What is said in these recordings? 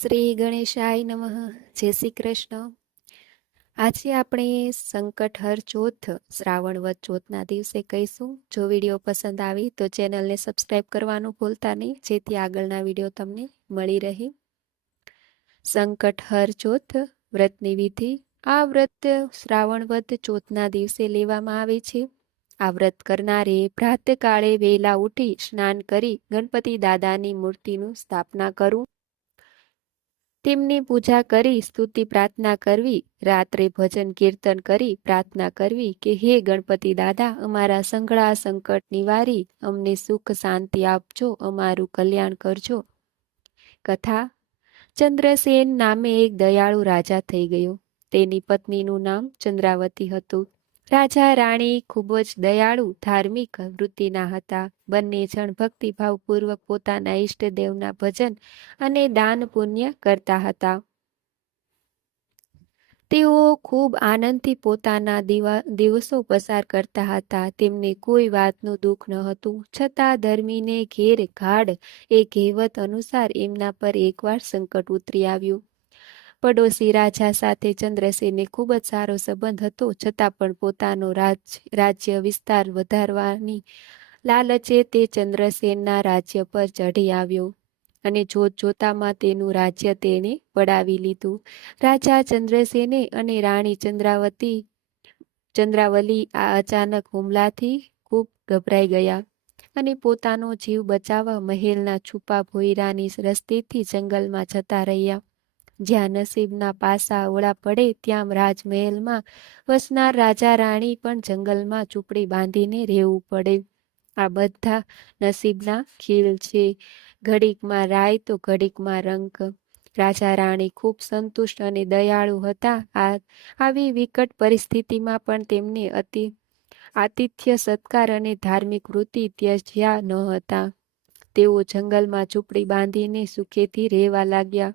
શ્રી ગણેશાય નમઃ. જય શ્રી કૃષ્ણ. આજે આપણે સંકટહર ચોથ, શ્રાવણ વદ ચોથના દિવસે કહીશું. જો વીડિયો પસંદ આવી તો ચેનલને સબસ્ક્રાઇબ કરવાનું ભૂલતા નહીં, જેથી આગળના વીડિયો તમને મળી રહે. સંકટહર ચોથ, વ્રતની વિધિ. આ વ્રત શ્રાવણ વદ ચોથના દિવસે લેવામાં આવે છે. આ વ્રત કરનારે પ્રાતકાળે વહેલા ઉઠી સ્નાન કરી ગણપતિ દાદાની મૂર્તિનું સ્થાપના કરવું તેમની પૂજા કરી, સ્તુતિ પ્રાર્થના કરવી, રાત્રે ભજન કીર્તન કરી, પ્રાર્થના કરવી કે, હે ગણપતિ દાદા, અમારા સંઘળા સંકટ નિવારી, અમને સુખ શાંતિ આપજો, અમારું કલ્યાણ કરજો. કથા. ચંદ્રસેન નામે એક દયાળુ રાજા થઈ ગયો. તેની પત્નીનું નામ ચંદ્રાવતી હતું. રાજા રાણી ખૂબ જ દયાળુ ધાર્મિક વૃત્તિના હતા. બંને જણ ભક્તિભાવપૂર્વક પોતાના ઈષ્ટદેવના ભજન અને દાન પુણ્ય કરતા હતા. તેઓ ખૂબ આનંદથી પોતાના દિવસો પસાર કરતા હતા. તેમને કોઈ વાતનું દુઃખ ન હતું. છતાં ધર્મીને ઘેર ઘાડ એ કહેવત અનુસાર એમના પર એકવાર સંકટ ઉતરી આવ્યું. પડોશી રાજા સાથે ચંદ્રસેને ખૂબ જ સારો સંબંધ હતો. છતાં પણ પોતાનો રાજ, રાજ્ય વિસ્તાર વધારવાની લાલચે તે ચંદ્રસેનના રાજ્ય પર ચઢી આવ્યો અને જોત જોતામાં તેનું રાજ્ય તેણે પડાવી લીધું. રાજા ચંદ્રસેને અને રાણી ચંદ્રાવતી, ચંદ્રાવલી આ અચાનક હુમલાથી ખૂબ ગભરાઈ ગયા અને પોતાનો જીવ બચાવવા મહેલના છુપા ભોયરાની રસ્તેથી જંગલમાં જતા રહ્યા. જ્યાં નસીબના પાસા ઓળા પડે ત્યાં રાજમહેલમાં વસનાર રાજા રાણી પણ જંગલમાં ચૂપડી બાંધીને રહેવું પડે. આ બધા નસીબના ખીલ છે. ઘડીકમાં રાય તો ઘડીકમાં રંક રાજા રાણી ખૂબ સંતુષ્ટ અને દયાળુ હતા. આ આવી વિકટ પરિસ્થિતિમાં પણ તેમને અતિ આતિથ્ય સત્કાર અને ધાર્મિક વૃત્તિ ત્યજ્યા ન હતા. તેઓ જંગલમાં ઝૂંપડી બાંધીને સુખેથી રહેવા લાગ્યા.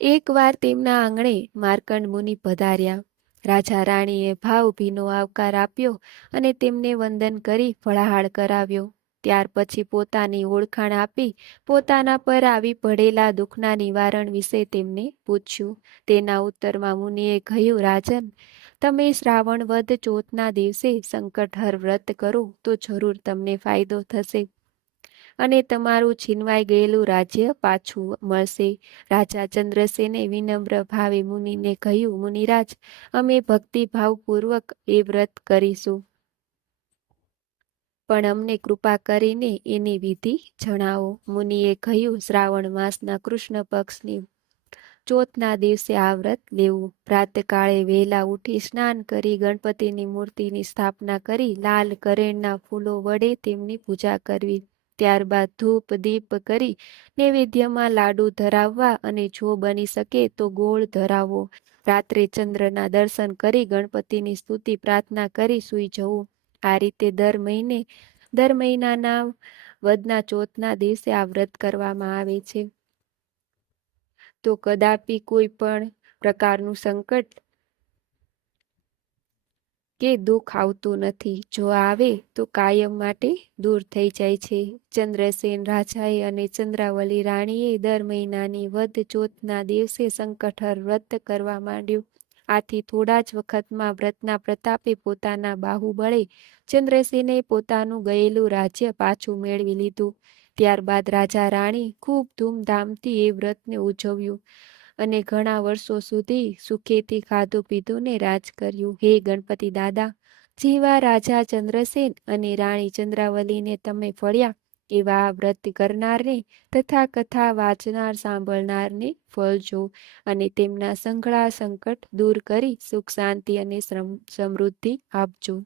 એકવાર તેમના આંગણે માર્કંડ મુનિ પધાર્યા. રાજા રાણીએ ભાવભીનો આવકાર આપ્યો અને તેમને વંદન કરી ફળાહાળ કરાવ્યો. ત્યાર પછી પોતાની ઓળખાણ આપી પોતાના પર આવી પડેલા દુઃખના નિવારણ વિશે તેમને પૂછ્યું. તેના ઉત્તરમાં મુનિએ કહ્યું, રાજન, તમે શ્રાવણ વધ ચોથના દિવસે સંકટહર વ્રત કરો તો જરૂર તમને ફાયદો થશે. અને તમારું છીનવાઈ ગયેલું રાજ્ય પાછું મળશે. રાજા ચંદ્રસેને વિનમ્ર ભાવે મુનિને કહ્યું, મુનિરાજ, અમે ભક્તિભાવપૂર્વક એ વ્રત કરીશું. પણ અમને કૃપા કરીને એની વિધિ જણાવો. મુનિએ કહ્યું, શ્રાવણ માસના કૃષ્ણ પક્ષની ચોથના દિવસે આ વ્રત લેવું. પ્રાતકાળે વહેલા ઉઠી સ્નાન કરી ગણપતિની મૂર્તિની સ્થાપના કરી, લાલ કરેણના ફૂલો વડે તેમની પૂજા કરવી. ત્યારબાદ ધૂપ, દીપ કરી નૈવેદ્યમાં લાડુ ધરાવવા અને જો બની શકે તો ગોળ ધરાવો. રાત્રે ચંદ્રના દર્શન કરી ગણપતિની સ્તુતિ પ્રાર્થના કરી સૂઈ જવું. આ રીતે દર મહિને, દર મહિનાના વદના ચોથના દિવસે આ વ્રત કરવામાં આવે છે. તો કદાપી કોઈ પણ પ્રકારનું સંકટ કે દુઃખ આવતું નથી. જો આવે, તો કાયમ માટે દૂર થઈ જાય છે. ચંદ્રસેન રાજાએ અને ચંદ્રાવલી રાણીએ દર મહિનાની વધ ચોથના દિવસે સંકટહર વ્રત કરવા માંડ્યું. આથી થોડા જ વખતમાં વ્રતના પ્રતાપે પોતાના બાહુબળે ચંદ્રસેને પોતાનું ગયેલું રાજ્ય પાછું મેળવી લીધું. ત્યારબાદ રાજા રાણી ખૂબ ધૂમધામથી એ વ્રતને ઉજવ્યું. અને ઘણા વર્ષો સુધી સુખેથી ખાધું પીધું ને રાજ કર્યું. હે ગણપતિ દાદા, જેવા રાજા ચંદ્રસેન અને રાણી ચંદ્રાવલીને તમે ફળ્યા, એવા વ્રત કરનારને તથા કથા વાંચનાર સાંભળનારને ફળજો અને તેમના સંઘળા સંકટ દૂર કરી સુખ, શાંતિ અને સમૃદ્ધિ આપજો.